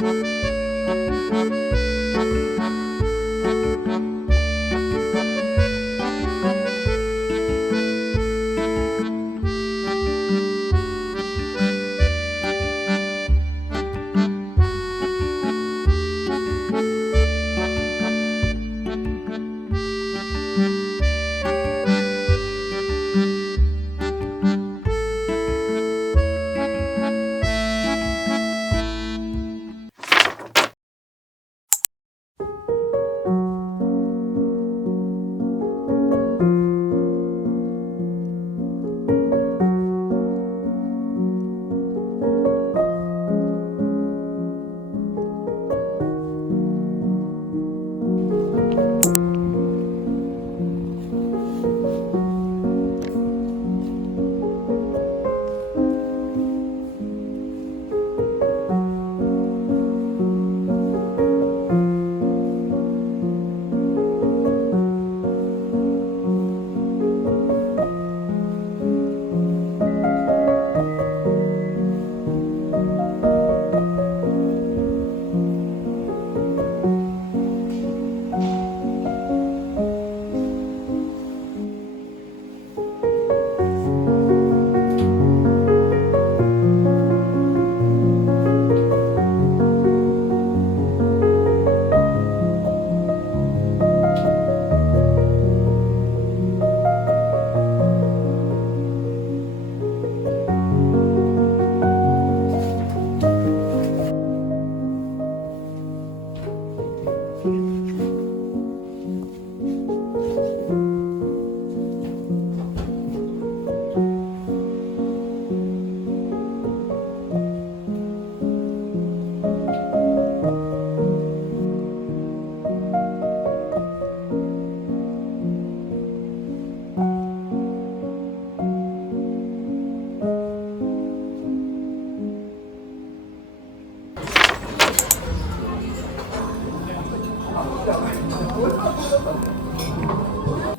や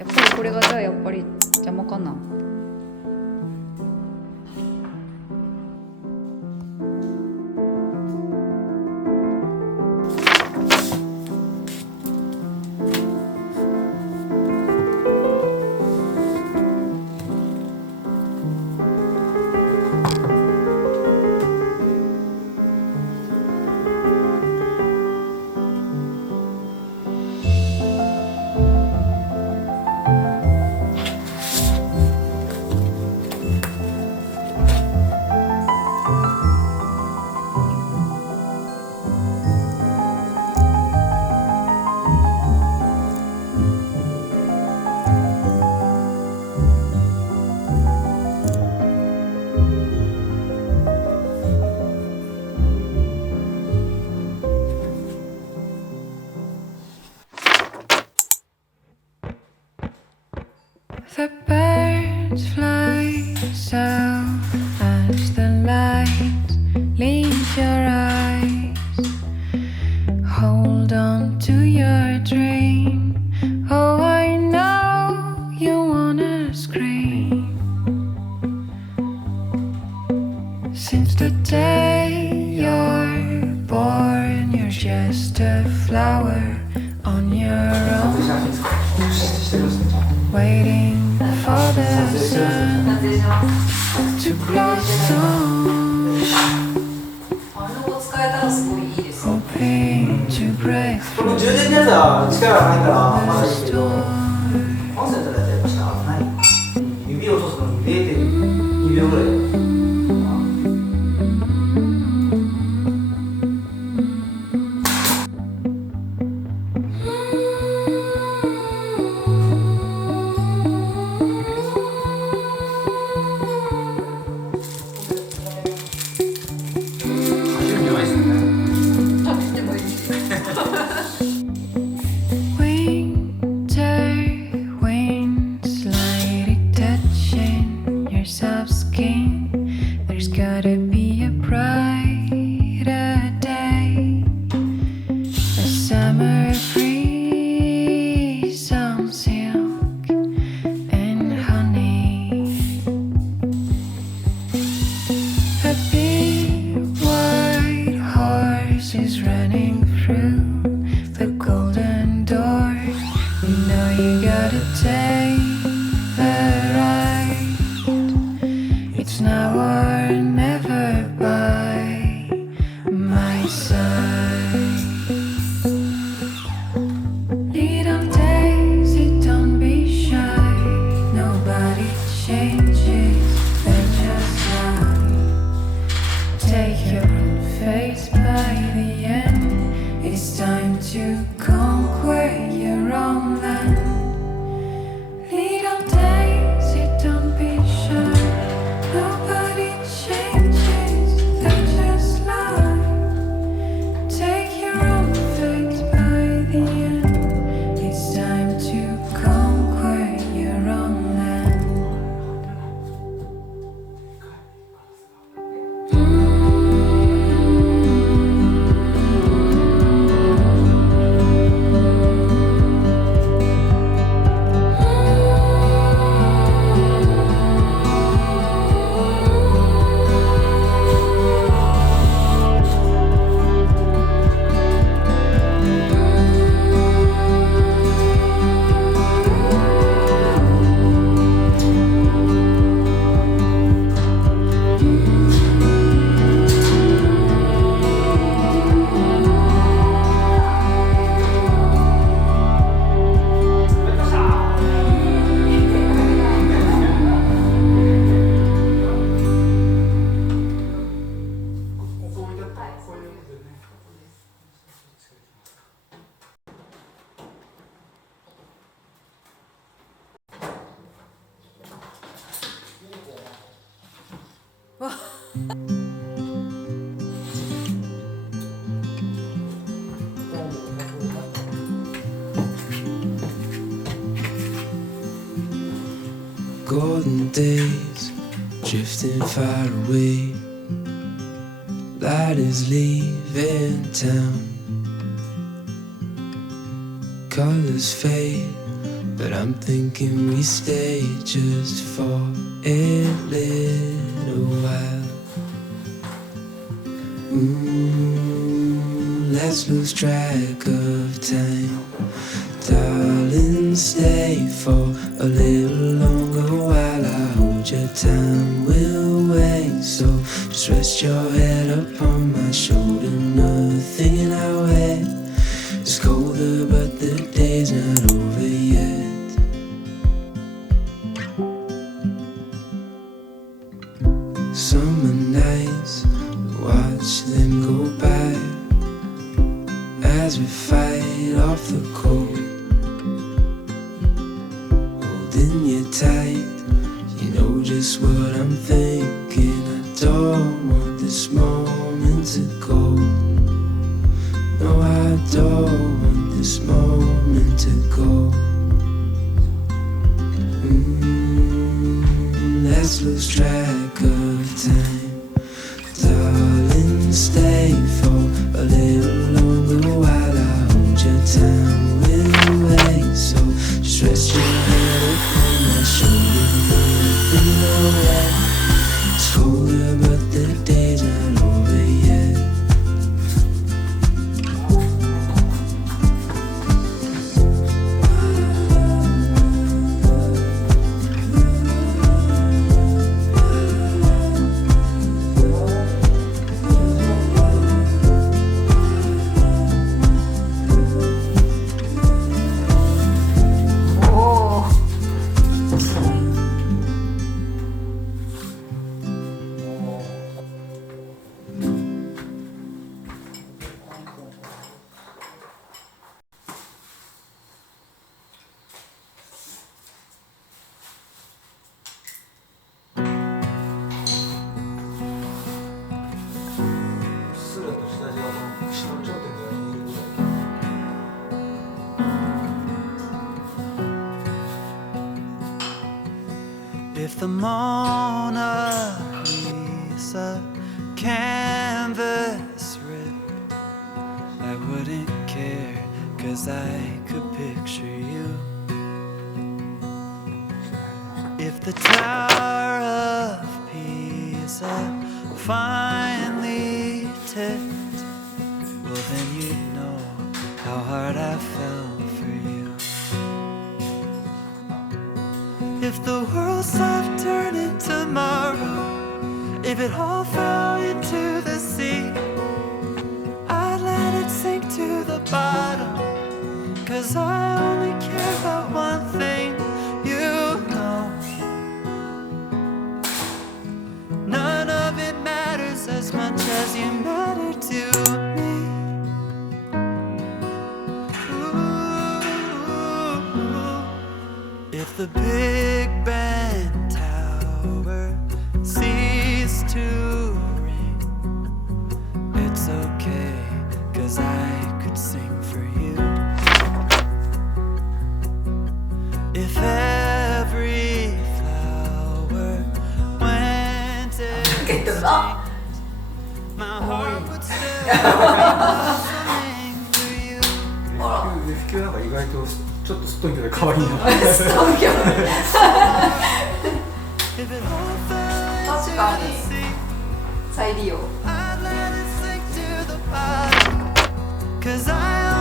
っぱりこれがじゃあやっぱり邪魔かな。The birds fly south as the light leaves your eyes. Hold on to your dream. Oh, I know you wanna scream. Since the day you're born, you're just a flower on your own, waiting for the sun to blossom, hoping to break この充電のやつは力がないからまだいい the けど storm. コンセントのやつやっぱしなない指を落とすのに 0.2 秒ぐらいだよWinter inside. Lead on daisy, don't be shy. Nobody changes, they just lie. Take your own fate by the end. It's time to conquer your own land. Lead on daisy, don't be shy. Nobody changes, they just lie. Take your own fate by the end. It's time to conquer your own land. Golden days drifting far away. Light is leaving town. Colors fade, but I'm thinking we stay just for a little while. Let's lose track of time. Darling, stay for a little longer while I hold your time. We'll wait, so just rest your head upon my shoulder. Nothing in our way is colder, but the day's not over yet. Summer nights, watch them go by as we fight off the cold. Holding you tight, you know just what I'm thinking. I don't want this moment to go. No, I don't want this moment to go. Let's lose track of time. Darling, stay for a little longer while I hold your time. We'll wait, so just rest your head upon my shoulder. Nothing alright. It's colder, but the day's not over yet. If the Mona Lisa canvas ripped, I wouldn't care, 'cause I could picture you. If the Tower of Pisa finally tipped, well then you'd know how hard I fell for you. If the world stopped turning tomorrow, if it all fell into the sea, 'cause I only care about one thing, you know. None of it matters as much as you matter to me. Ooh. If the Big Ben Tower ceased to ring, it's okay, 'cause I could sing for you. If every flower went extinct, my heart would still be blossoming for you. 不況なんか意外とちょっとすっといけど可愛いな。 If it all fell into the sea, 再利用 I'd let it sink to the bottom, 'cause I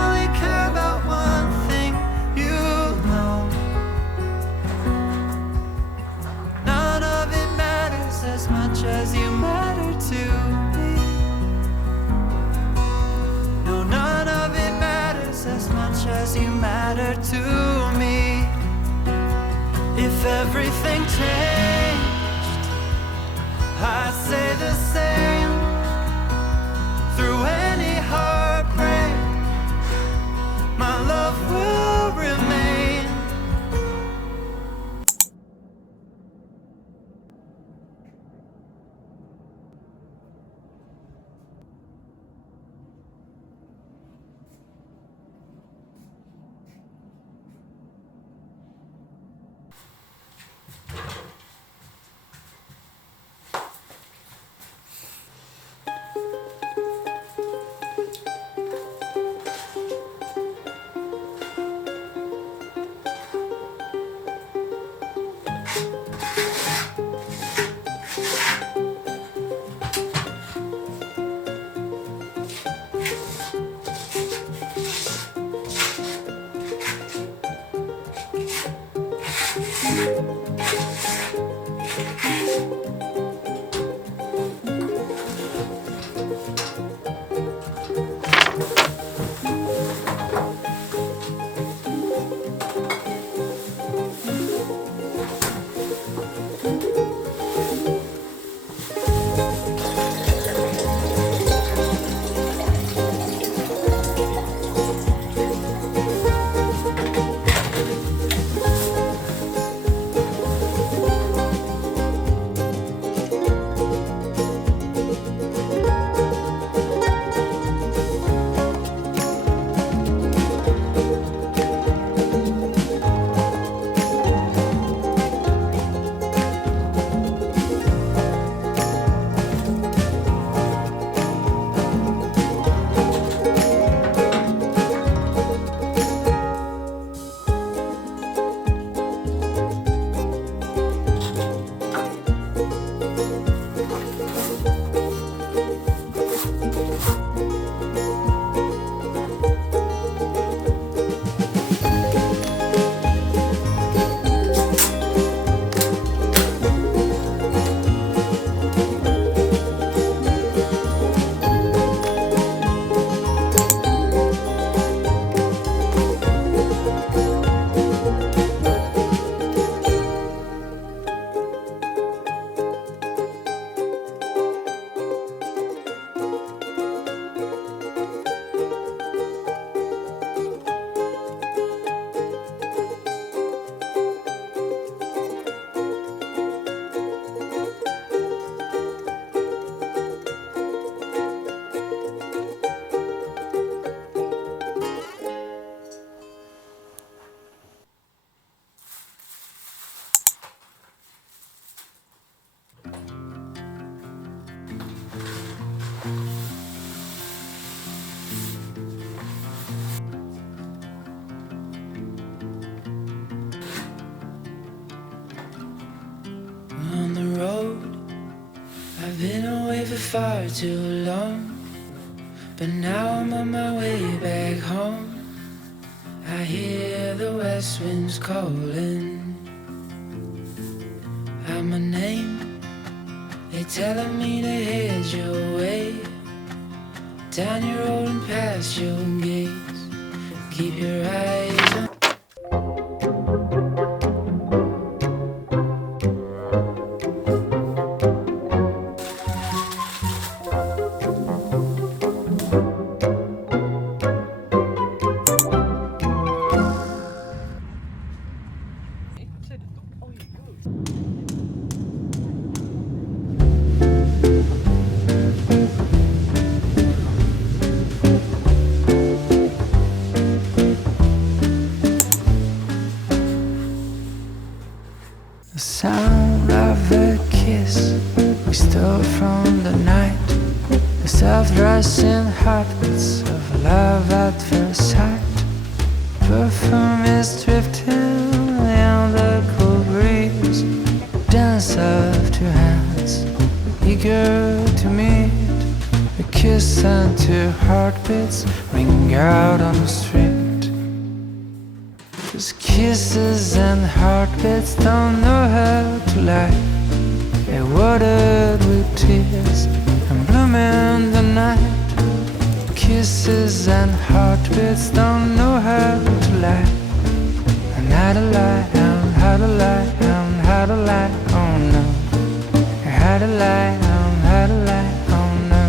only care about one thing, you know. None of it matters as much as you matter to me. No, none of it matters as much as you matter to me. If everything changed, I'd say the same. Through any heartbreak, my love will remain. far too long, but now I'm on my way back home. I hear the west winds calling out my name. They're telling me to head your way, down your road and past your gates. keep your eyes on. The sound of a kiss we stole from the night. The self-rushing heartbeats of love at first sight. Perfume is drifting in the cool breeze. Dance of two hands, eager to meet. A kiss and two heartbeats ring out on the street. 'Cause kisses and heartbeats don't know how to lie. They're watered with tears and bloom in the night. Kisses and heartbeats don't know how to lie. And how to lie, and how to lie, and how to lie, oh no. How to lie, and how to lie, oh no.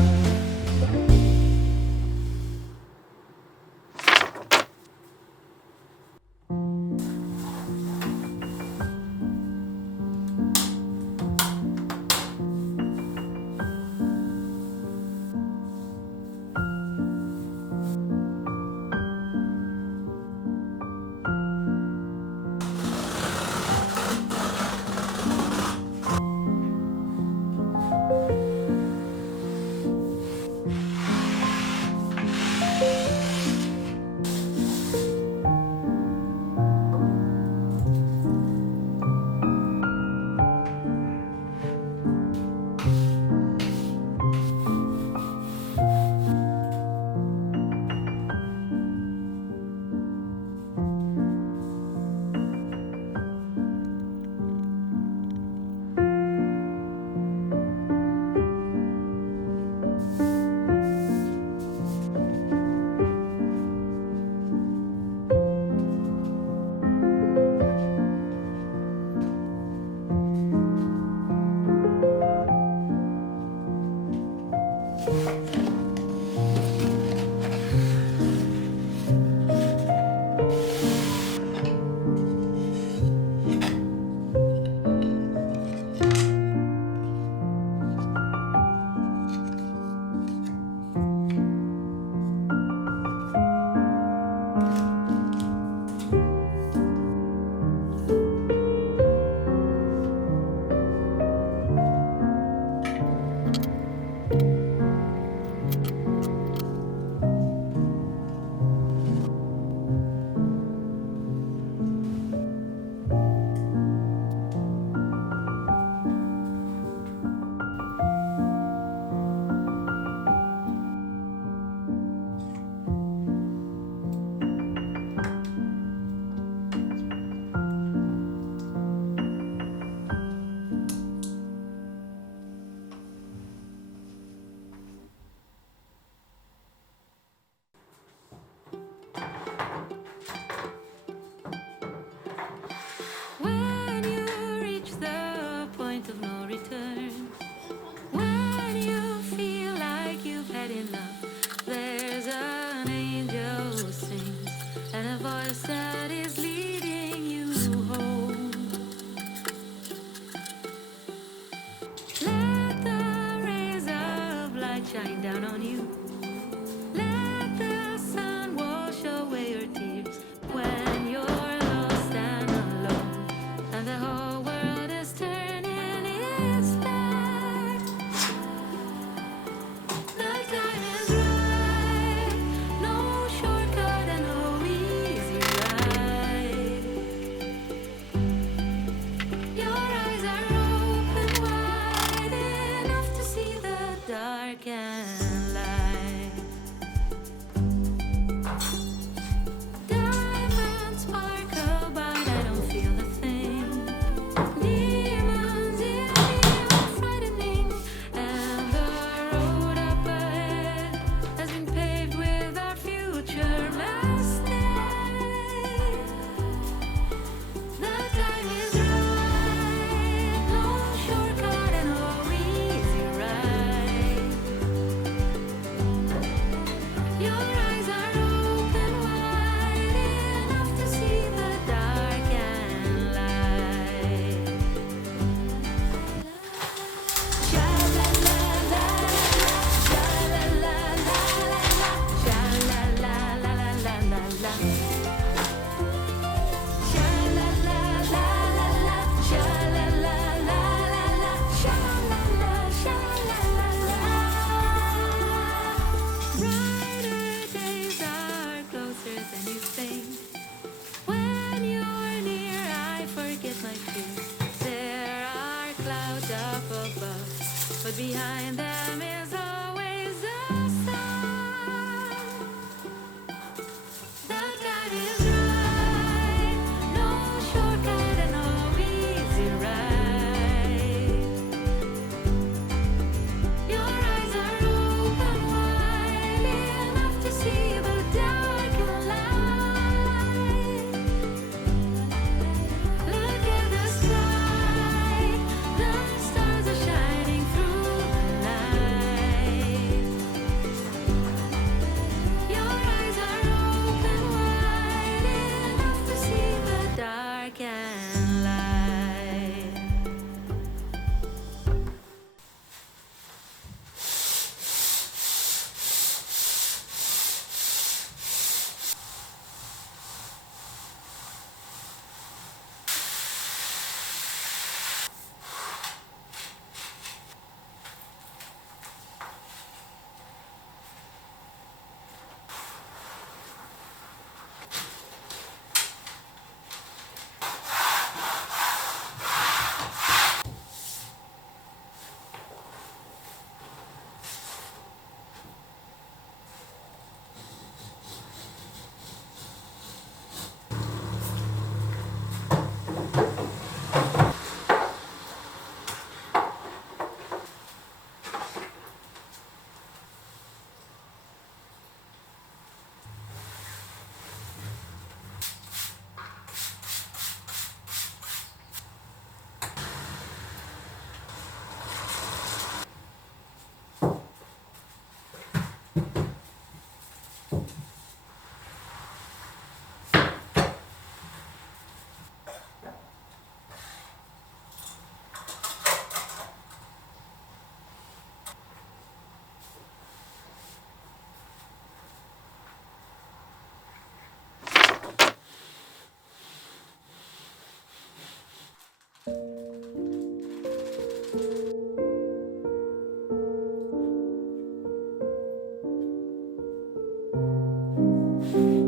う